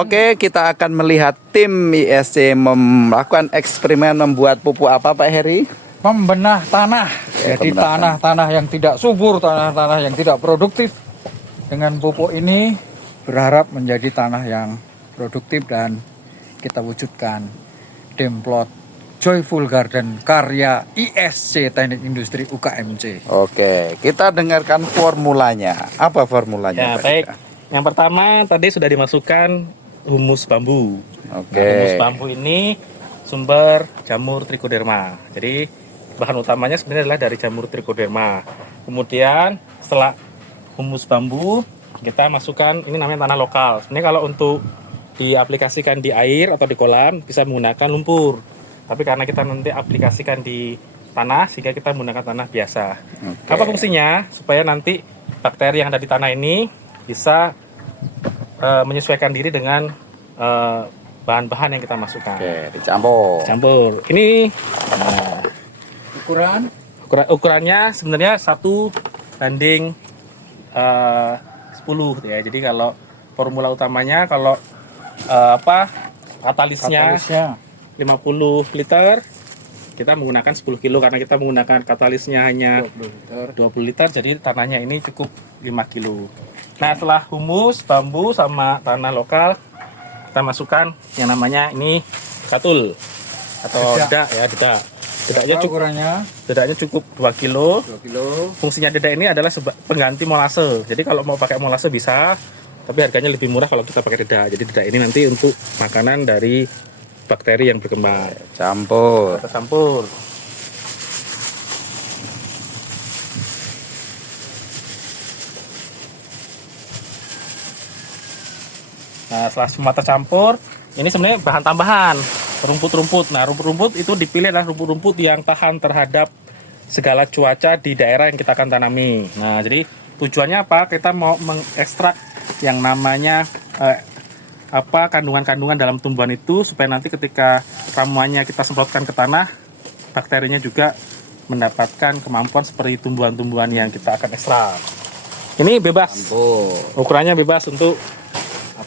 Oke, kita akan melihat tim ISC melakukan eksperimen membuat pupuk apa, Pak Heri? Membenah tanah. Jadi pembenah tanah-tanah yang tidak subur, tanah-tanah yang tidak produktif. Dengan pupuk ini berharap menjadi tanah yang produktif dan kita wujudkan Demplot Joyful Garden karya ISC Teknik Industri UKMC. Oke, kita dengarkan formulanya. Apa formulanya, Ya, Pak? baik. Yang pertama tadi sudah dimasukkan humus bambu. Oke. Nah, humus bambu ini sumber jamur trichoderma. Jadi bahan utamanya sebenarnya adalah dari jamur trichoderma. Kemudian setelah humus bambu kita masukkan, ini namanya tanah lokal. Sebenarnya kalau untuk diaplikasikan di air atau di kolam bisa menggunakan lumpur. Tapi karena kita nanti aplikasikan di tanah sehingga kita menggunakan tanah biasa. Oke. Apa fungsinya? Supaya nanti bakteri yang ada di tanah ini bisa menyesuaikan diri dengan bahan-bahan yang kita masukkan. Oke, dicampur. Campur. Ini Ukuran ukurannya sebenarnya 1:10 ya. Jadi kalau formula utamanya kalau katalisnya 50 liter, kita menggunakan 10 kilo karena kita menggunakan katalisnya hanya 20 liter, jadi tanahnya ini cukup 5 kilo. Nah, setelah humus, bambu, sama tanah lokal, kita masukkan yang namanya ini katul atau dedak ya, dedak. Dedaknya cukup 2 kilo. 2 kilo. Fungsinya dedak ini adalah pengganti molase. Jadi kalau mau pakai molase bisa, tapi harganya lebih murah kalau kita pakai dedak. Jadi dedak ini nanti untuk makanan dari bakteri yang berkembang. Campur. Kita campur. Nah, setelah semua tercampur, ini sebenarnya bahan tambahan, rumput-rumput. Nah, rumput-rumput itu dipilih adalah rumput-rumput yang tahan terhadap segala cuaca di daerah yang kita akan tanami. Nah, jadi tujuannya apa? Kita mau mengekstrak yang namanya kandungan-kandungan dalam tumbuhan itu supaya nanti ketika ramuannya kita semprotkan ke tanah, bakterinya juga mendapatkan kemampuan seperti tumbuhan-tumbuhan yang kita akan ekstrak. Ini bebas, ukurannya bebas untuk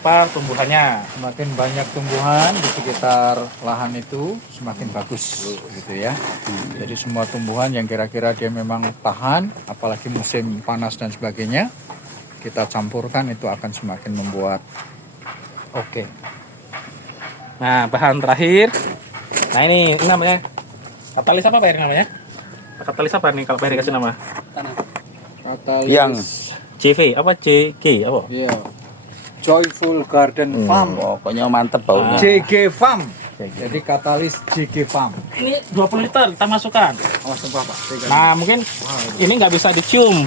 tumbuhannya. Semakin banyak tumbuhan di sekitar lahan itu semakin bagus gitu ya. Jadi semua tumbuhan yang kira-kira dia memang tahan, apalagi musim panas dan sebagainya, kita campurkan itu akan semakin membuat oke. Nah, bahan terakhir. Nah, ini namanya katalis apa, Pak Heri namanya? Katalis apa nih kalau Pak Heri kasih nama? Katalis Yang JV apa JG apa? iya. Joyful Garden Farm. Pokoknya mantep baunya. JG Farm. Jadi katalis JG Farm. Ini 20 liter kita masukkan. Oh, sumpah Pak. Nah, mungkin ini nggak bisa dicium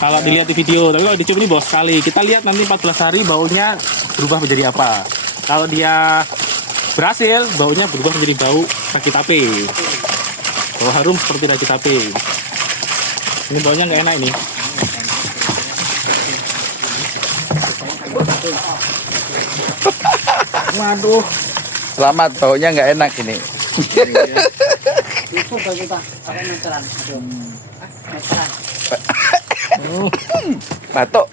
kalau dilihat di video, tapi kalau dicium ini bau sekali. Kita lihat nanti 14 hari baunya berubah menjadi apa. Kalau dia berhasil, baunya berubah menjadi bau ragi tape. Bau harum seperti ragi tape. Ini baunya nggak enak ini. Waduh. Selamat, baunya nggak enak ini. Itu bagi kita pakai meteran. Meteran. Batuk.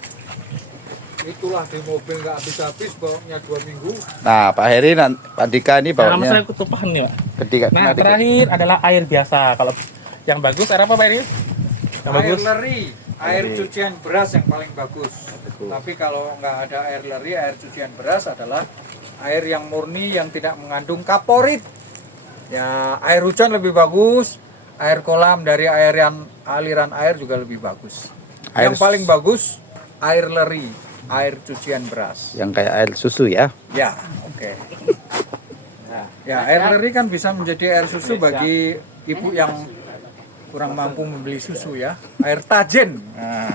Itulah di mobil nggak habis-habis baunya 2 minggu. Nah, Pak Heri, Pak Dika ini Nah, baunya. saya ketupahan nih, Pak. Kedika. Nah, terakhir adalah air biasa. Kalau yang bagus air apa, Pak Heri? Yang Air bagus. leri, air cucian beras yang paling bagus. Tapi kalau nggak ada air leri, air cucian beras adalah air yang murni yang tidak mengandung kaporit. Ya, air hujan lebih bagus, air kolam dari aliran air juga lebih bagus. Yang paling bagus air leri, air cucian beras. Yang kayak air susu ya. Ya, oke. Ya, air leri kan bisa menjadi air susu bagi ibu yang kurang mampu membeli susu ya. Air tajen. Nah,